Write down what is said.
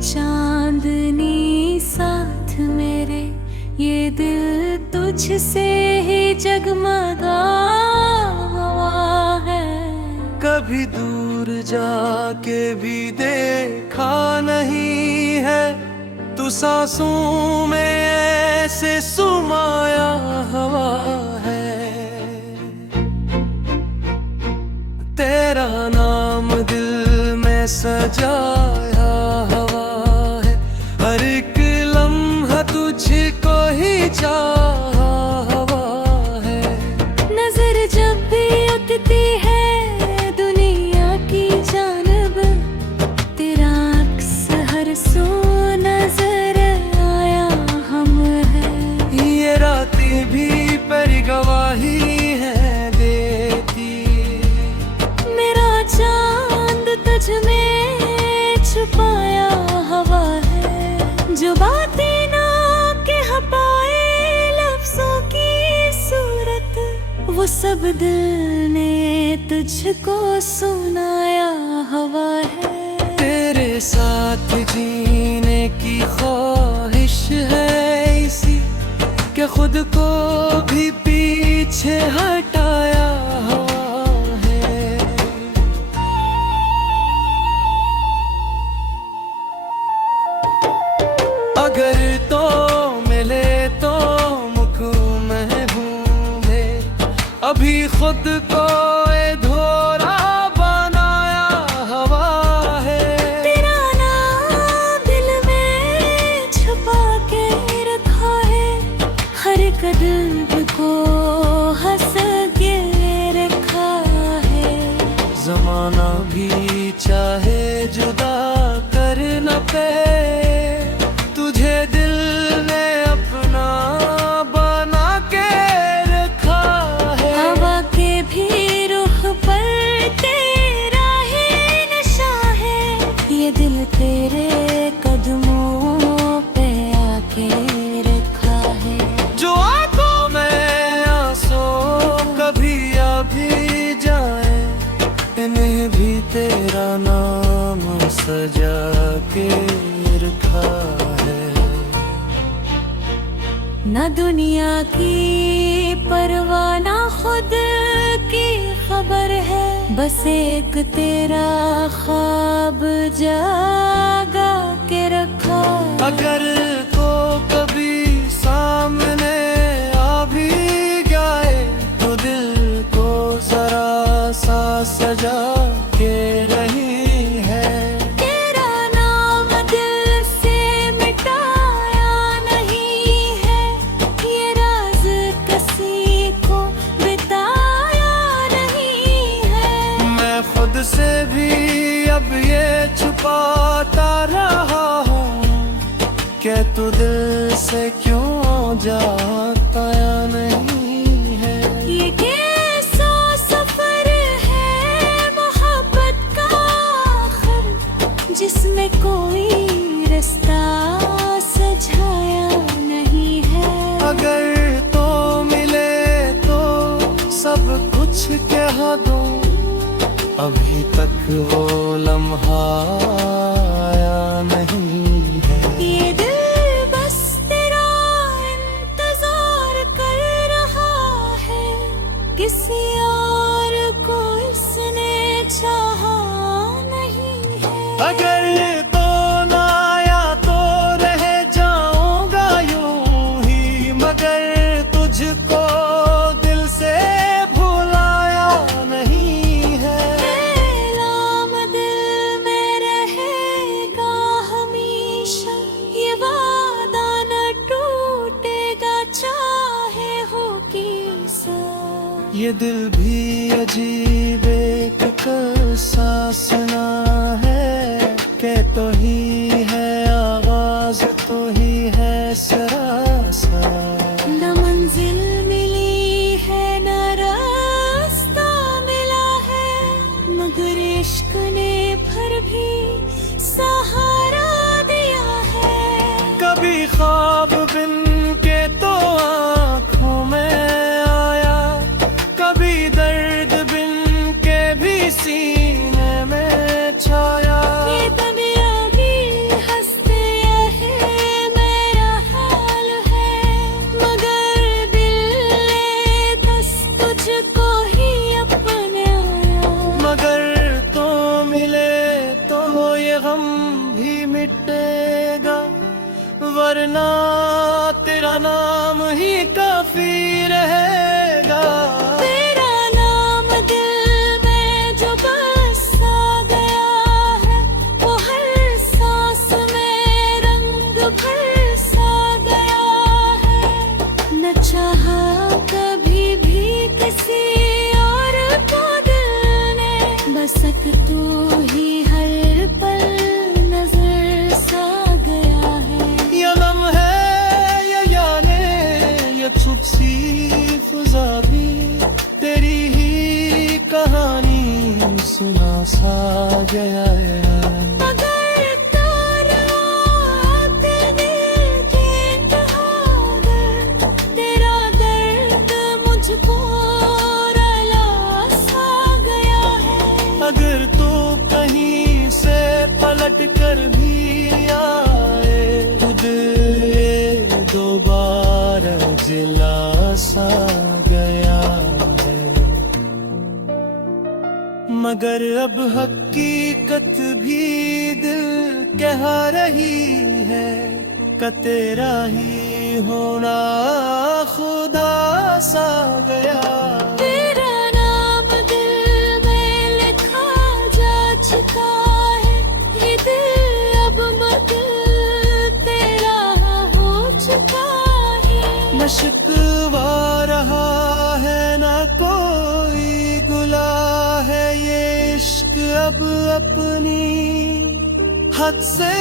चांदनी साथ मेरे, ये दिल तुझसे ही जगमगा हुआ है। कभी दूर जाके भी देखा नहीं है, तू सांसों में ऐसे सुमाया हुआ है। तेरा नाम दिल में सजाया हुआ है, हर एक लम्हा तुझको ही चाहा हुआ है। नजर जब भी उठती है दुनिया की जानब, तेरा अक्स हर सू नजर आया हम है। ये रातें भी पर गवाही है देती, मेरा चांद तुझ में छुपाया हुआ है। जो बातें ना कह पाए लफ्जों की सूरत, वो सब दिल ने तुझको सुनाया हुआ है। तेरे साथ जीने की ख्वाहिश है इसी के खुद को भी पीछे हटाया हुआ है। अगर तो मिले तो मुझको महबूबे, अभी खुद को ये धोरा बनाया हुआ है। तेरा नाम दिल में छुपा के रखा है, हर कदम को हंस के रखा है। जमाना भी चाहे जुदा कर न पे, तुझे दिल ने अपना बना के रखा है। हवा के भी रुख पर तेरा ही नशा है, ये दिल तेरे कदमों पे आके रखा है। जो आंखों में आंसू कभी आ भी जाए, इन्हें भी तेरा नाम सजा के रखा है। न दुनिया की परवाह ना खुद की खबर है, बस एक तेरा ख्वाब जागा के रखा। अगर तो कभी सामने आ भी जाए, तो दिल को जरा सा सजा के रही है। तेरा नाम दिल से मिटाया नहीं है, ये राज किसी को बताया नहीं है। मैं खुद से भी अब ये छुपाता रहा हूँ कि तू दिल से क्यों जाता या नहीं है। ये कैसा सफर है मोहब्बत का आखिर, जिसमें कोई रास्ता सजाया नहीं है। अगर तो मिले तो सब कुछ कह दूं, अभी तक वो लम्हा आया नहीं है। ये दिल बस तेरा इंतजार कर रहा है, किसी और को इसने चाहा नहीं है। अगर तो ना आया तो रह जाऊंगा यूं ही, मगर तुझको दिल से भुलाया नहीं है। नाम दिल में रहेगा हमेशा, ये वादा न टूटेगा चाहे हो किसा। ये दिल भी अजीब एक सांस ना है, के तो ही है आवाज, तो ही है सरासा। न मंजिल मिली है न रास्ता मिला है, मगर इश्क ने फिर भी सहारा दिया है। कभी ख्वाब बिन के तो आँखों में आया, कभी दर्द बिन के भी सीने में छाया। ये तब आगे हंस को ही अपने आया। मगर तो मिले तो ये गम भी मिटेगा, वरना तेरा नाम ही काफी रहेगा। तेरा नाम दिल में जो बसा गया है, वो हर सांस में रंग भर सा गया है। न चाहा कभी भी किसी और को दिल ने, बस एक तू ही हर पल नजर सा गया है। ये लम है ये यादें, ये छुप सी फिजा भी तेरी ही कहानी सुना सा गया है। मगर तारा तेरे गीत हागर, तेरा दर्द मुझको रुला सा गया है। अगर तू कहीं से पलट कर भी आए, खुद ये दोबारा जिला सा गया है। मगर अब हकीकत भी दिल कह रही है, कि तेरा ही होना खुदा सा गया। तेरा नाम दिल में लिखा जा चुका है, ये दिल अब मतलब तेरा हो चुका है। न शिकवा रहा है न कोई गुला है, ये इश्क अब अपनी हद से